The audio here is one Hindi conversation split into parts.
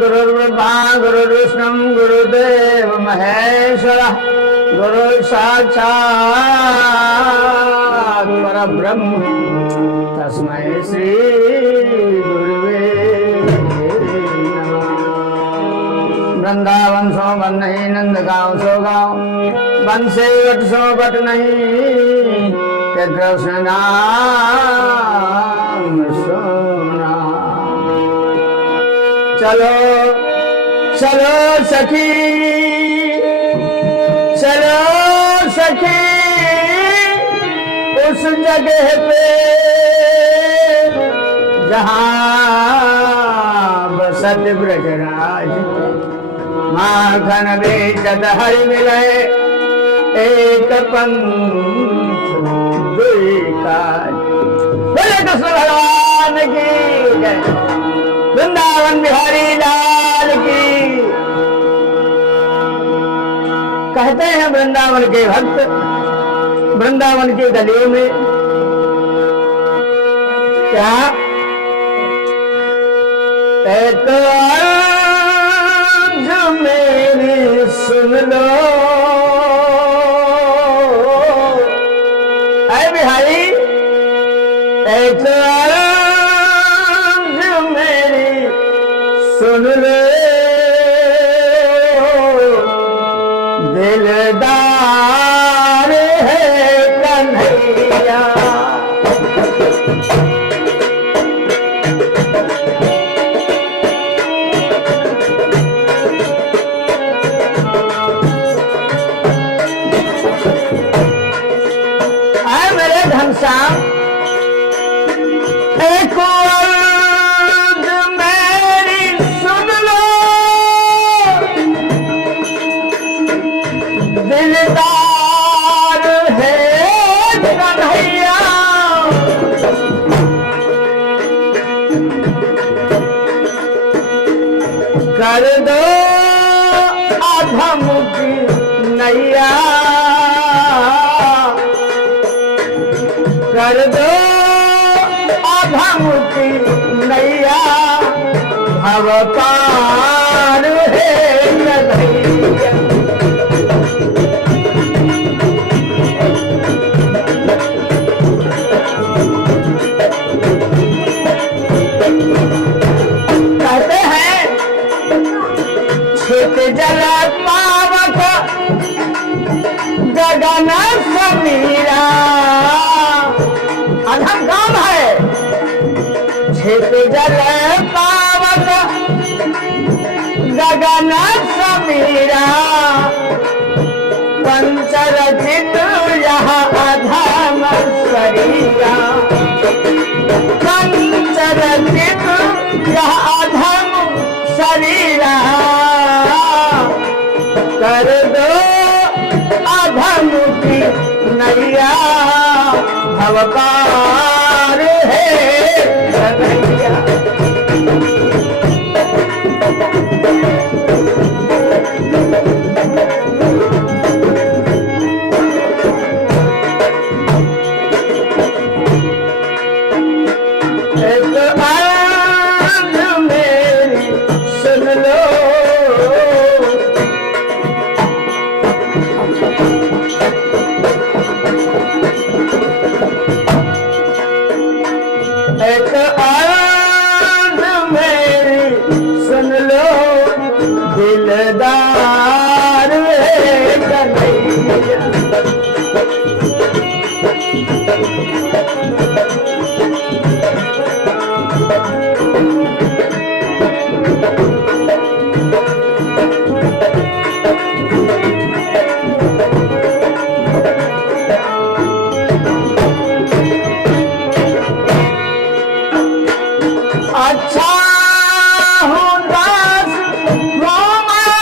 गुरुर्ब्रह्मा गुरुर्विष्णु गुरुदेव महेश्वर गुरु साक्षात् परब्रह्म तस्मै श्री गुरुवे नमः। वृंदावन सो वन नहीं, नंद गाँव सो गाँव, वन से वट सो वट नहीं, के कृष्ण नाम सोना। चलो चलो सखी, चलो सखी उस जगह पे जहाँ बसत ब्रजराज, माखन बेचत हरि मिले, एक पंथ दुई काज। बोले कृष्ण भगवान की जय, वृंदावन बिहारी लाल की। कहते हैं वृंदावन के भक्त वृंदावन की गलियों में क्या एक अर्ज मेरी सुन लो, ऐ बिहारी एक अर्ज मेरी सुन लो, दिलदार है कन्हैया। आए मेरे घनश्याम, एक अर्ज मेरी सुन लो, दिलदार है कन्हैया। कर दो अधम की नैया, कर दो अधम की नैया, भव पार है कन्हैया। कहते हैं छित जल पावक गगन समीरा, अधम काम है। छित जल पावक गगन समीरा, पंचरचित यहाँ अधम शरीरा, पंचरचित यह अधम शरीरा। कर दो अधम की नैया, भव पार है कन्हैया। एक अर्ज मेरी सुन लो, एक अर्ज मेरी सुन लो, दिलदार है कन्हैया। अच्छा हूँ दास हो मैं,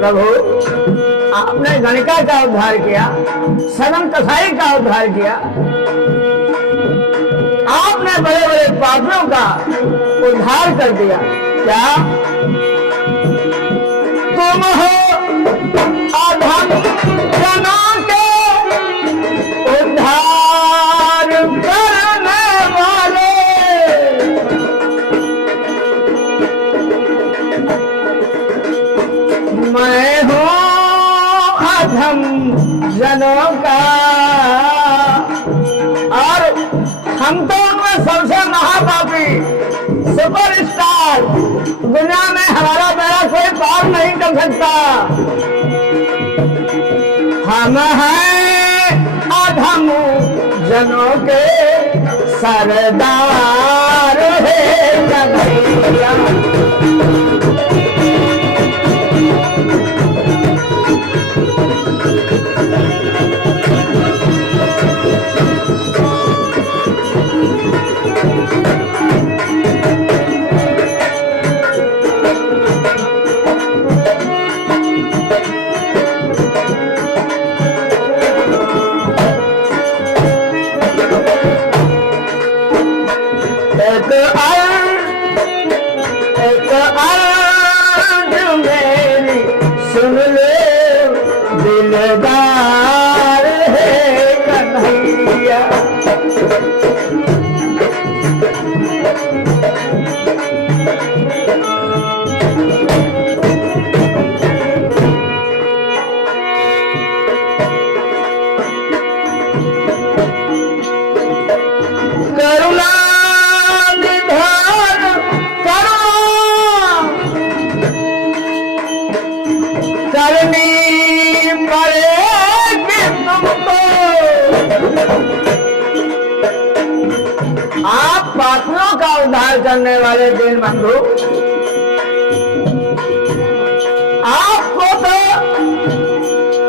प्रभु आपने गणिका का उद्धार किया, सनम कसाई का उद्धार किया, आपने बड़े बड़े पापियों का उद्धार कर दिया। क्या तुम हो अधम जनों के उद्धार करने वाले, मैं हूँ अधम जनों का, और हम तो उनमें सबसे महापापी सुपरस्टार, दुनिया में हमारा बेड़ा कोई पार नहीं कर सकता। हम हैं अधम जनों के सरदार है कन्हैया। एक अर्ज मेरी सुन ले, दिलदार है कन्हैया। करुणा करनी पड़ेगी तुमको। आप पापियों का उद्धार करने वाले दीनबंधु, आपको तो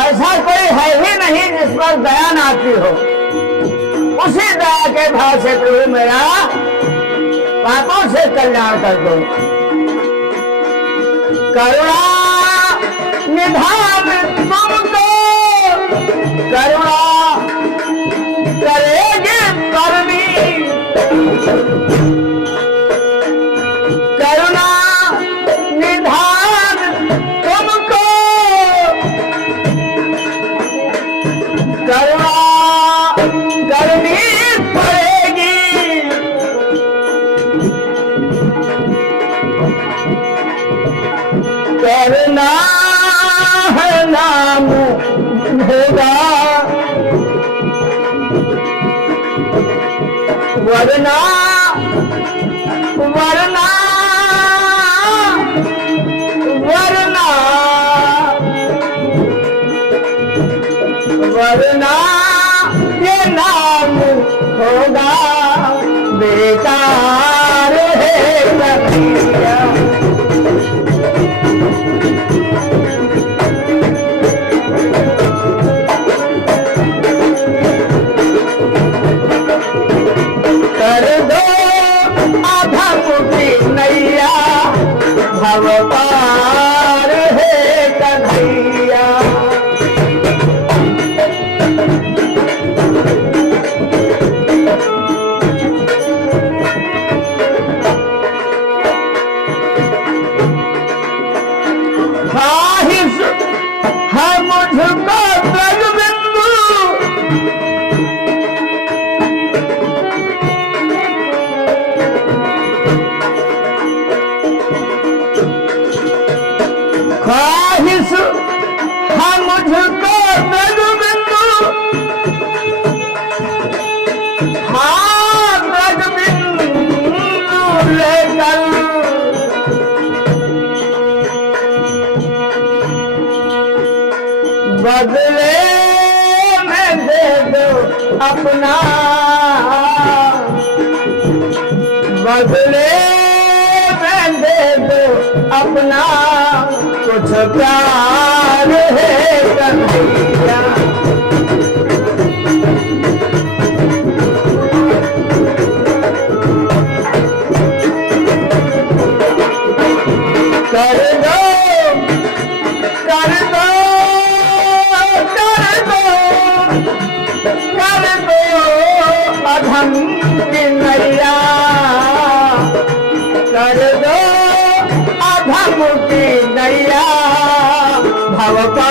ऐसा कोई है ही नहीं जिस पर दया न आती हो। उसी दया के भाव से प्रभु मेरा पापों से कल्याण कर दो। करुणा निधान तुमको करुणा करेगी करनी, करुणा निधान तुमको करुणा करनी पड़ेगी। करना नाम होगा वरना वरना वरना वरना ये नाम होगा बेकार है कन्हैया। भव पार है कन्हैया। ख्वाहिश है मुझको ब्रजबिंदु, ख्वाहिश है मुझको ब्रजबिंदु, हाँ ब्रजबिंदु लेकर बदले में दे दो अपना, बदले में दे दो अपना कुछ प्यार है कन्हैया। कर दो भाव का